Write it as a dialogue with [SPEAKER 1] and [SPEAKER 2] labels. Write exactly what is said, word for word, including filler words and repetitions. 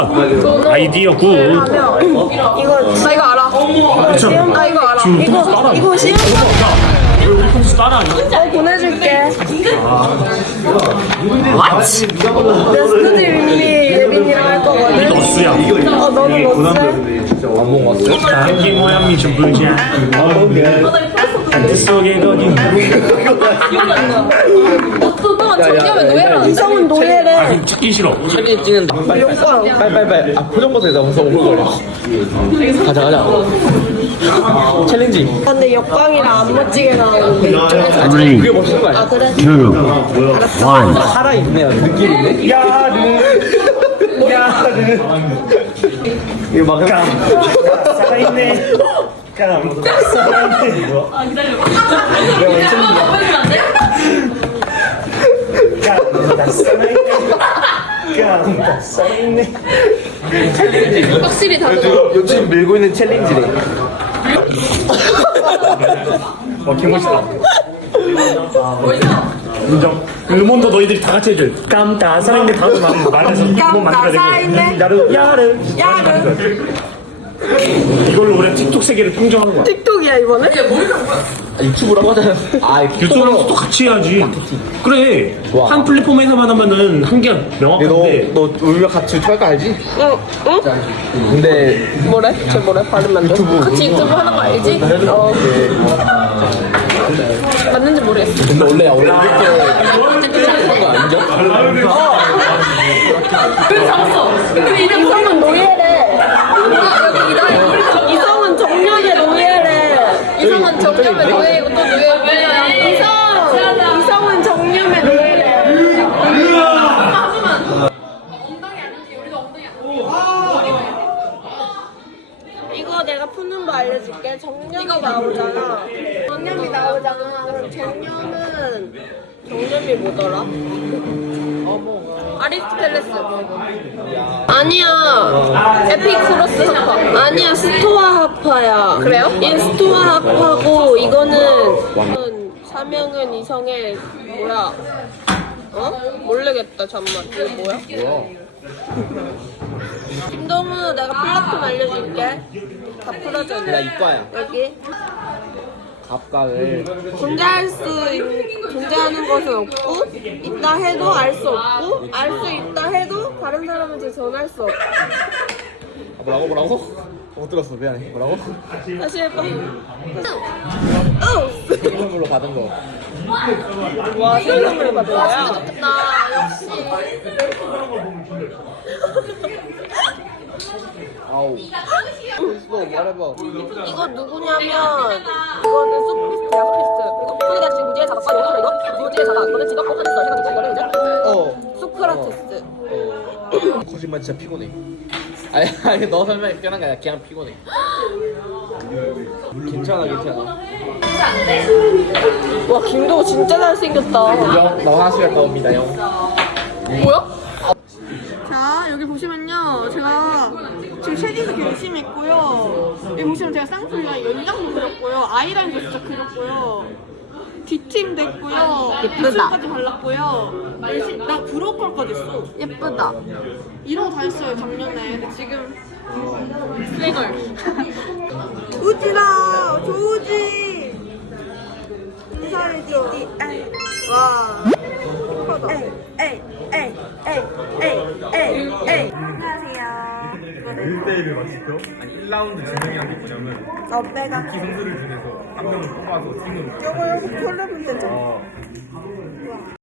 [SPEAKER 1] 아이디어 굿.
[SPEAKER 2] 이거 나 이거 알아.
[SPEAKER 1] 그쵸?
[SPEAKER 2] 나 이거 알아.
[SPEAKER 1] 지금
[SPEAKER 2] 이거
[SPEAKER 1] 따라.
[SPEAKER 2] 이거 시험
[SPEAKER 1] 왜 우리 콩수 따라하냐?
[SPEAKER 2] 어 보내줄게.
[SPEAKER 1] What?
[SPEAKER 2] 내 스튜디 윈리 예빈이랑 할 거거든.
[SPEAKER 1] 너스야.
[SPEAKER 2] 어 너는 너스.
[SPEAKER 3] 안봉 왔어요?
[SPEAKER 1] 단기 모양이 좀 불자. 단지 속에 거기.
[SPEAKER 2] 정념의 노예라. 이성은 노예래.
[SPEAKER 1] 아, 찾기 싫어.
[SPEAKER 3] 사진 찍는데 빨리
[SPEAKER 2] 용광.
[SPEAKER 3] 빨리 빨리 빨리 아 표정부터 무서워 오글거려 가자 가자 챌린지
[SPEAKER 2] 근데 역광이랑 안 멋지게 나오는데 이쪽에서.
[SPEAKER 3] 그게 멋있는 거
[SPEAKER 2] 아
[SPEAKER 3] 아니야?
[SPEAKER 2] 그래?
[SPEAKER 3] 살아있네요 느낌 있네
[SPEAKER 1] 야르. 야르.
[SPEAKER 3] 이거 막 그냥
[SPEAKER 1] 살아있네. 깜. 살아있네.
[SPEAKER 4] 아 기다려. 이거 보여주면 안 돼?
[SPEAKER 1] 깜. 살아있네. 깜. 살아있네.
[SPEAKER 4] 확실히 다르다.
[SPEAKER 3] 요즘 밀고 있는 챌린지래
[SPEAKER 1] 어, 개멋있다. 인정. 음원도 너희들이 다 같이 해줘. 깜다 살아있네 다음 말해서 음원 만들어야
[SPEAKER 2] 살아있네.
[SPEAKER 1] 야르 야르
[SPEAKER 2] 야르.
[SPEAKER 1] 이걸로 우리 틱톡 세계를 평정하는 거야.
[SPEAKER 2] 틱톡이야 이번에?
[SPEAKER 3] 아, 유튜브라고 하잖아 아
[SPEAKER 1] 유튜브랑 또 같이 해야지. 그래.
[SPEAKER 3] 좋아.
[SPEAKER 1] 한 플랫폼에서만 하면은 한계가 명확한데.
[SPEAKER 3] 너, 너 우리가 같이 유튜브 할거 알지?
[SPEAKER 2] 응. 응?
[SPEAKER 3] 근데
[SPEAKER 2] 뭐래? 쟤 뭐래? 발음 안 돼? 같이 유튜브 하는 거 알지? 어. 맞는지 모르겠어.
[SPEAKER 3] 근데 원래 원래 이렇게 하는 거 아니죠?
[SPEAKER 4] 왜 잡았어? 근데 이름
[SPEAKER 2] 이성은 노예래. 여기 이다혜. 이성은 정년의 노예래.
[SPEAKER 4] 이성은 정념의 노예이고 또 노예고.
[SPEAKER 2] 이성. 이성은 정년의 노예래. 이거 내가 푸는 거 알려줄게. 정년이 나오잖아. 정년이 나오잖아. 그럼 정년은 정년이 뭐더라? 아리스토텔레스. 아니야. 에피쿠로스 하파. 아니야. 스토아 하파야.
[SPEAKER 4] 그래요?
[SPEAKER 2] 얘 스토아 하파고 이거는 사명은 이성의 뭐야? 어? 모르겠다. 잠만. 이거 뭐야? 김동우 내가 플라톤 알려줄게. 다 풀어줘.
[SPEAKER 3] 내가 이과야
[SPEAKER 2] 여기.
[SPEAKER 3] 갑각을
[SPEAKER 2] 존재할 수 있, 존재하는 것은 없고 있다 해도 알 수 없고 알 수 있다 해도 다른 사람한테 전할 수 없고.
[SPEAKER 3] 아, 뭐라고 뭐라고? 못 들었어 미안해 뭐라고?
[SPEAKER 2] 다시 해봐.
[SPEAKER 3] 선물로 받은 거
[SPEAKER 2] 와 생선을 받은 거야?
[SPEAKER 4] 나 역시
[SPEAKER 3] 아우 있어 말해봐
[SPEAKER 2] 이거 누구냐면 이거는 소피스트야 소피스트. 그리고 소리가 지금 무지의 자가 빠져 이거 무지의 자가 이거는 지가 뻑뻑했어 해가지고 이거는 이제
[SPEAKER 3] 어
[SPEAKER 2] 소크라테스.
[SPEAKER 3] 어. 거짓말 진짜 피곤해 아니 아니 너 설명이 피곤한 게 아니라 그냥 피곤해 괜찮아 괜찮아
[SPEAKER 2] 와 김도우 진짜 잘생겼다.
[SPEAKER 3] 영, 너 하나씩 나옵니다 영
[SPEAKER 2] 뭐야?
[SPEAKER 5] 자 여기 보시면요 제가 지금 쉐딩도 열심히 했고요. 여기 보시면 제가 쌍꺼풀이랑 연장도 그렸고요. 아이라인도 진짜 그렸고요. 뒤팀도 했고요. 입술까지 발랐고요. 열심히, 나 브로컬까지 했어.
[SPEAKER 2] 예쁘다.
[SPEAKER 5] 이런 거 다 했어요 작년에. 근데 지금
[SPEAKER 4] 슬링얼.
[SPEAKER 2] 우지라 조우지. 인사해줘. 와. 에이 에이 에이 에이 에이 에이. 안녕하세요.
[SPEAKER 6] 일 대일을 맞추죠? 아니 일 라운드 진행이란 게 뭐냐면
[SPEAKER 2] 어 빼가.
[SPEAKER 6] 이 선수를 중에서 한 명을 뽑아서 팀으로
[SPEAKER 2] 요거 요거 고르면 되죠.
[SPEAKER 6] 어,